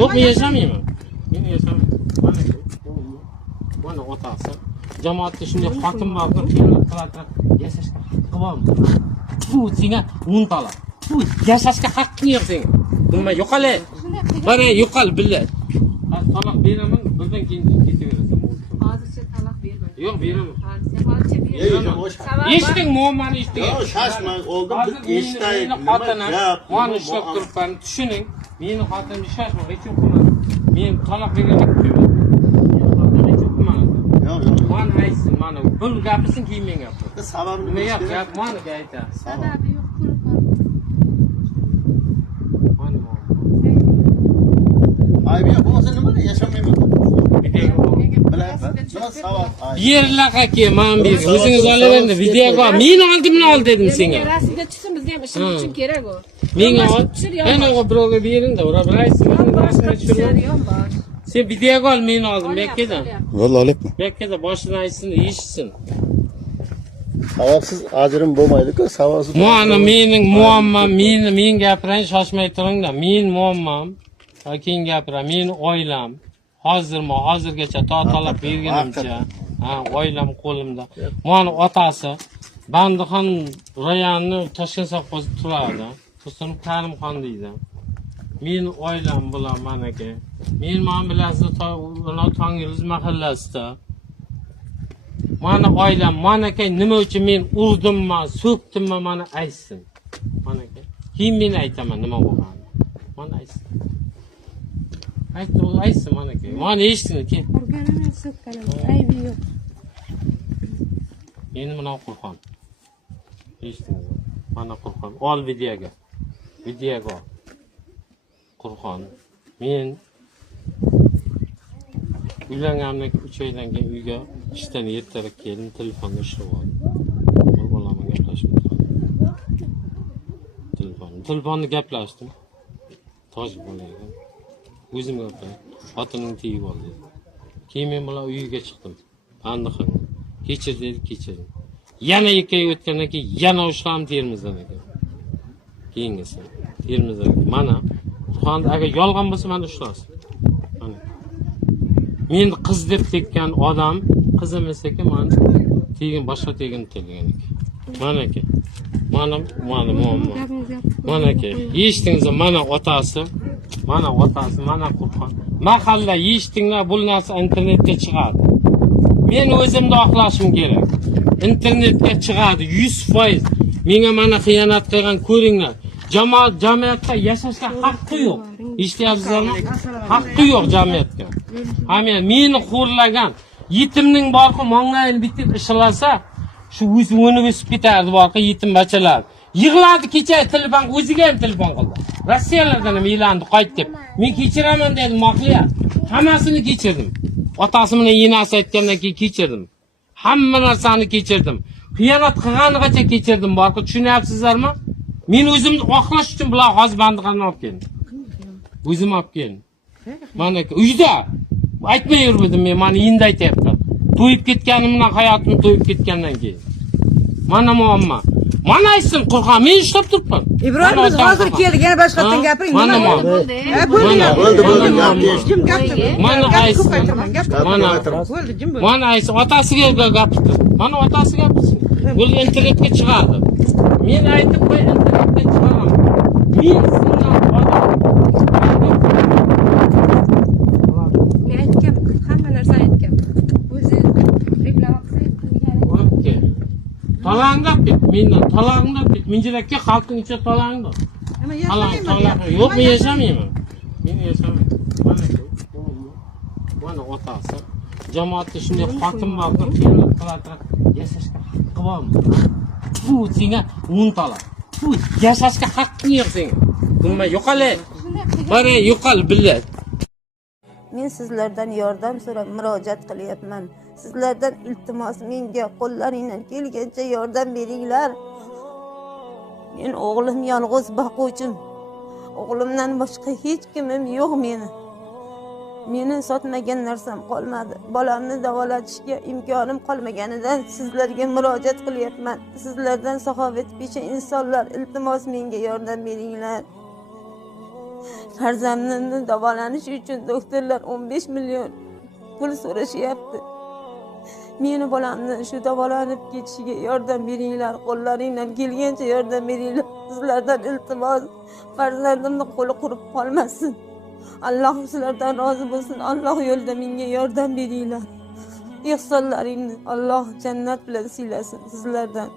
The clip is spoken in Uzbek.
Yo'q, men yashamayman. Men yashamayman. Mana otasi. Jamoatda shunday xotin bordir, qilatirib yashashga haqqi bormi? Bu senga 10 tola. Bu yashashga haqqing yo'q senga. Nima yo'qol? Mana yo'qol billa. Taloq beraman, birdan keyin ketaverasan. Hozircha taloq bermang. Yo'q, beraman. Hozircha beraman. Eshiting, muammoni eshiting. Yo'q, shashmang, oldin eshitaylik. Mana ishlab turibman, tushuning. Meni xotinim shashmang, hech kim qilmadi. Men taloq berganman. Mana aytsin, mana bir gapirsin keyin men gapir. Sababini nima yo'q, gap maniga ayta. Sababi yo'q, Mana aybiya bo'lsa nima yashamayman. Yerlar aka, men ber. O'zingiz olaverdi, videoga. Men oldimni ol dedim senga. Rasmga tushsin, bizga ham ishimiz uchun kerak u. Menga ol. Anaga birovga bering-da, ular bilaysiz, rasmga tushirib. Sen videoga ol, men oldim, bekkeda. Vallahi olyapman. Bekkeda boshidan aytsin, eshitsin. Savobsiz ajrim bo'lmaydi-ku, savobsiz. Mana mening muammam, men gapirang, shoshmay turingda. Men muammam, keyin gapiraman. Men oilam, hozirgacha talab berganimcha, oilam qo'limda. Mana otasi Bandixon rayoni Toshkent sovxozida turadi. Tursunov Karimxon deydi. Men oilam bilan manaka. Men bilasizlar Tongiriz mahallasida. Mana oilam, manaka nima uchun men urdimmi, so'kdimmi, mana aytsin. Manaka. Keyin men aytaman nima bo'lganini. Mana aytsin. Aytsin manaka. Mana eshitsin, keyin. Urganini so'kkanim, aybi yo'q. Meni mana Qur'on. Eshitdingiz? Mana Qur'on. Ol videoga. Videoga. Qur'on. Men uylanganimdan 3 oydan keyin uyga ishdan ertaroq keldim, telefonda ishlab oldim. Bir bolam gaplashib o'tirdim. Telefonda gaplashdim. Toj bo'lagan. O'zim gapladim. Xotinim tegib oldi. Keyin men bilan uyiga chiqdim. Bandixon. Kechir dedi, kechirdim. Yana 2 oy o'tgandan keyin yana ushlam Termizdan ekan. Keyingisi Termizdan. Mana Qur'onda agar yolg'on bo'lsa meni ushlasin. Mana. Men qiz deb tekkan odam qiz emas ekan, men tekin boshqa tekin telgan ekan. Mana aka. Mana muammo. Mana aka. Eshitdingizmi? Mana otasi, mana Qur'on. Mahalla eshitdinglar, bu narsa internetga chiqadi. Men o'zimni oqlashim kerak. Internetga chiqadi 100%. Menga mana xiyonat qilgan ko'ringlar. Jamiyatda yashashga haqqi yo'q. Eshityapsizlarmi? Haqqi yo'q jamiyatga. Hamma meni xo'rlagan, yetimning borqi monglayini bitib ishlasa, shu o'zi o'nib o'sib ketardi borqi yetim bachalar. Yig'ladi kecha telefon, o'ziga ham telefon qildi. Rossiyalardan ham e'landi qayt deb. Men kechiraman dedim, maqliya. Hammasini kechirdim. Otasi bilan yenasi aytgandan keyin kechirdim. Hamma narsani kechirdim. Xiyonat qilganigacha kechirdim borqi, tushunyapsizlarmi? Men o'zimni oqlash uchun bular hozir Bandixonni olib keldim. O'zim olib keldim. Mana uyda aytmay yurmadim men, mana endi aytyapman. To'yib ketganimdan, hayotim to'yib ketgandan keyin. Mana muammo. Mana aytsin Qur'on, men ishlab turibman. Ibrohim biz hozir keldik, yana boshqatdan gapiring. Mana bo'ldi. Jim gapirdi. Mana aytsin. Mana aytsin, otasiga gapirdi. Mana otasiga gapirsin. Bu internetga chiqadi. Men aytib qo'y, internetga chiqaram. Men sizdan odam. Men aytgan, hamma narsa aytgan. O'zi reklama qilib Talangda bit, mendan talangda bit. Minjirakka xalqning ichida talangda. Talang. Yo'q, men yashamayman. Men yashamayman. Mana otasi. Jamoatda shunday xotin bordir, qilatirib yashashga haqqi bormi? Bu senga 10 tola. Bu yashashga haqqing yo'q senga. Nima yo'qol? Mana yo'qol billa. Men sizlardan yordam so'rab murojaat qilyapman. Sizlardan iltimos, menga qo'llaringdan kelgancha yordam beringlar. Men o'g'lim yolg'iz boquvchim. O'g'limdan boshqa hech kimim yo'q meni. Meni sotmagan narsam qolmadi. Bolamni davolatishga imkonim qolmaganidan sizlarga murojaat qilyapman. Sizlardan saxovatpesha insonlar, iltimos menga yordam beringlar. Farzandimni davolanishi uchun doktorlar 15 million pul so'rashyapti. Meni bolamni shu davolanib ketishiga yordam beringlar, qo'llaringdan kelgancha yordam beringlar. Sizlardan iltimos, farzandimni qo'li qurib qolmasin. Alloh sizlardan rozi bo'lsin. Alloh yo'lida menga yordam beringlar. Ehsonlaringni Alloh jannat bilan siylasin sizlardan.